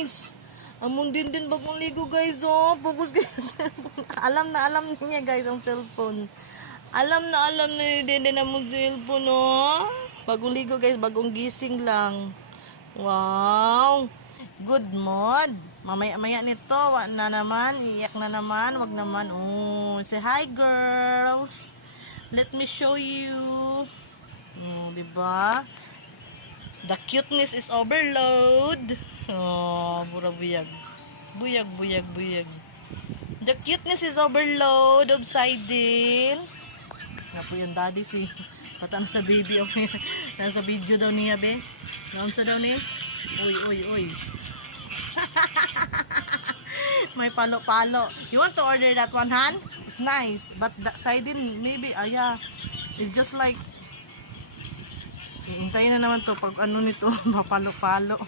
guys. Amon din bagong ligo guys, oh. Focus guys. alam niya guys ang cellphone. Alam na ni din amon cellphone, oh. Bagong ligo guys, bagong gising lang. Wow. Good mod. Mamaya nito, wag na naman, iyak na naman, wag naman. Oh, say hi girls. Let me show you. Diba? The cuteness is overload. Oh, pura buyag. Buyag. The cuteness is overload of Sidin. Nga po yung daddy si patang sa baby. Okay. Nasa video daw niya, be. Naunsa daw ni? Uy. May palo-palo. You want to order that one, Han? It's nice. But that Sidin, maybe, yeah. It's just like hintayin na naman to pag ano nito, mapalo-palo.